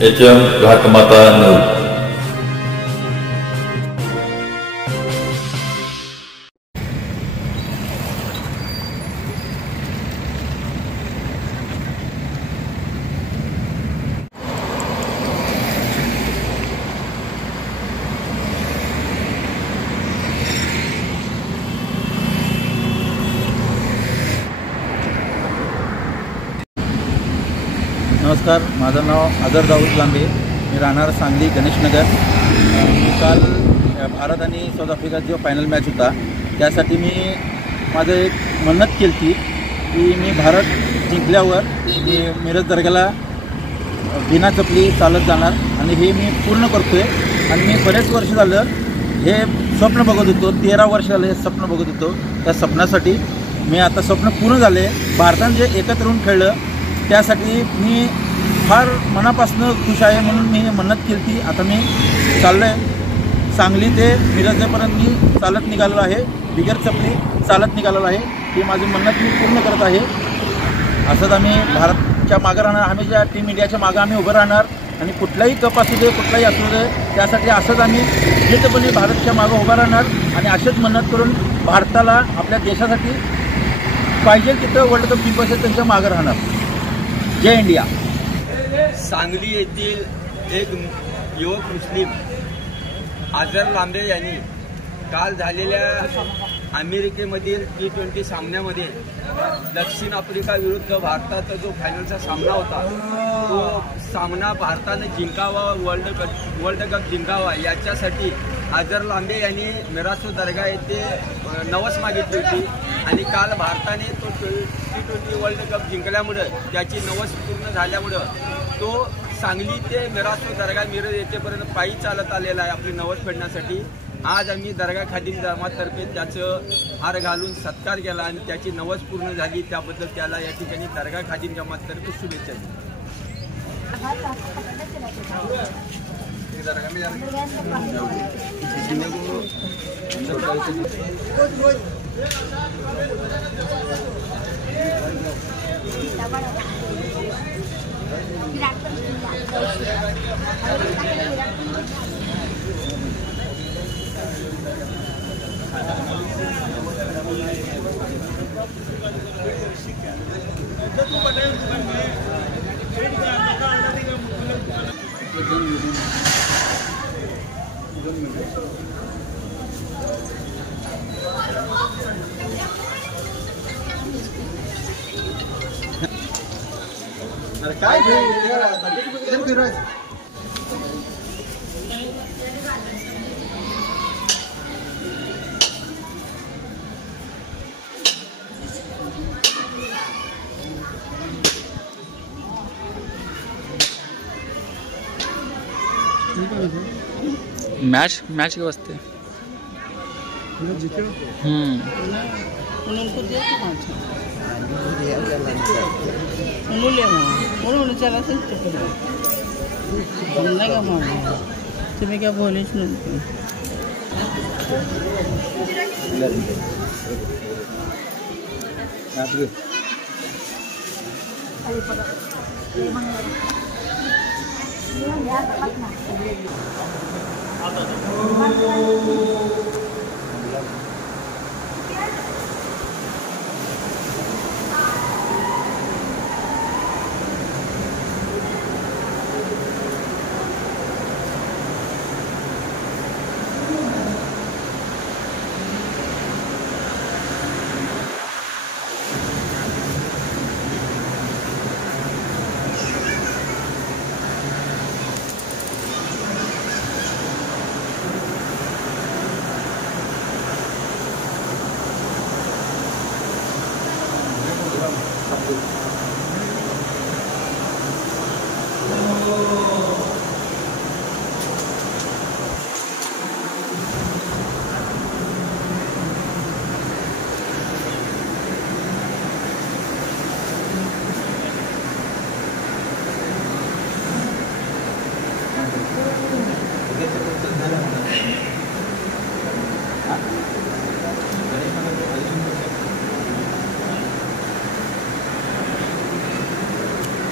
HM घाटमाता news. नमस्कार, माझं नाव आझर दाऊद लांबे. मी राहणार सांगली गणेशनगर. मी काल भारत आणि साऊथ आफ्रिका जो फायनल मॅच होता त्यासाठी मी माझं एक मन्नत केली होती की मी भारत जिंकल्यावर मी मिरज दर्ग्याला बिना चपली चालत जाणार आणि हे मी पूर्ण करतो आहे. आणि मी बरेच वर्ष झालं हे स्वप्न बघत होतो, 13 वर्ष झालं हे स्वप्न बघत होतो. त्या स्वप्नासाठी मी आता स्वप्न पूर्ण झाले. भारतानं जे एकत्र येऊन खेळलं त्यासाठी मी फार मनापासून खुश आहे, म्हणून मी मन्नत केली होती. आता मी चाललो आहे सांगली ते मिरजपर्यंत मी चालत निघालेलो आहे, बिगर चपली चालत निघालेलो आहे. ही माझी मन्नत मी पूर्ण करत आहे. असंच आम्ही भारतच्या मागं राहणार, आम्ही ज्या टीम इंडियाच्या मागं आम्ही उभं राहणार आणि कुठलाही कप असू दे, कुठलाही असू दे, त्यासाठी असंच आम्ही जिद्दपणे भारतच्या मागं उभं राहणार आणि अशीच मन्नत करून भारताला आपल्या देशासाठी पाहिजे तिथं वर्ल्ड कप जिंकवायचं त्यांच्या मागं राहणार. जय इंडिया. सांगली येथील एक युवक मुस्लिम आझर लांबे यांनी काल झालेल्या अमेरिकेमधील T20 सामन्यामध्ये दक्षिण आफ्रिका विरुद्ध भारताचा जो फायनलचा सामना होता तो सामना भारताने जिंकावा, वर्ल्ड कप जिंकावा याच्यासाठी आझर लांबे यांनी मिरासो दर्गा येथे नवस मागितली होती. आणि काल भारताने तो T20 वर्ल्ड कप जिंकल्यामुळं त्याची नवस पूर्ण झाल्यामुळं तो सांगली ते मिरासो दर्गा मिरज येथेपर्यंत पायी चालत आलेला आहे आपली नवस फेडण्यासाठी. आज आम्ही दर्गा खादिम जमाततर्फे त्याचं हार घालून सत्कार केला आणि त्याची नवस पूर्ण झाली. त्याबद्दल त्याला या ठिकाणी दर्गा खादिम जमाततर्फे शुभेच्छा दिल्या. काय मैच के वास्ते तुम्हें क्या बोले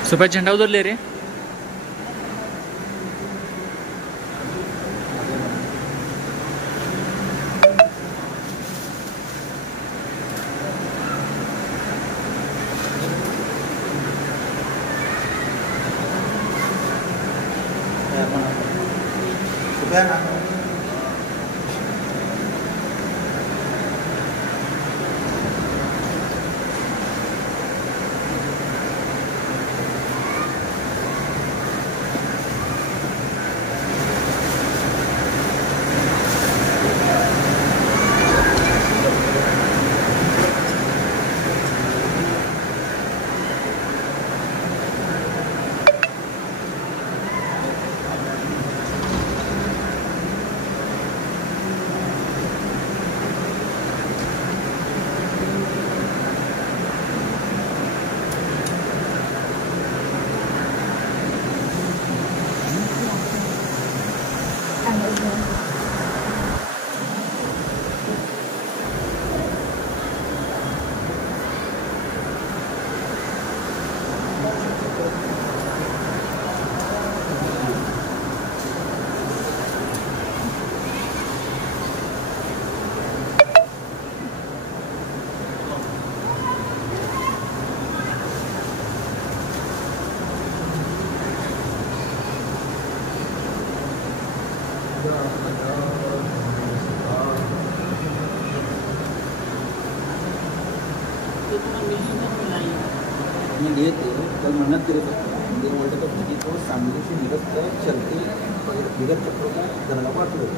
सफेद झंडा उधर ले रहे घ्या ना. मी लिहिते तर म्हणत करत होतो इंडियन वर्ल्ड कप जिंकी तो सांगलीची निरस्त चलते विगत चक्रों का जनाला वाटलो.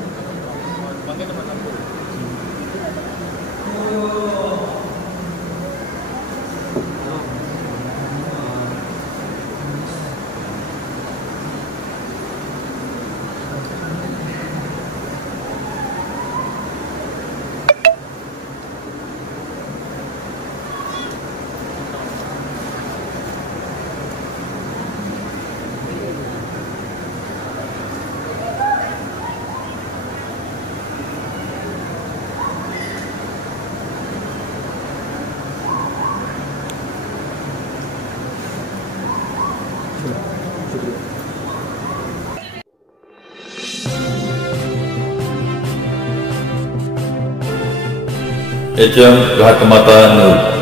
HM घाटमाता news.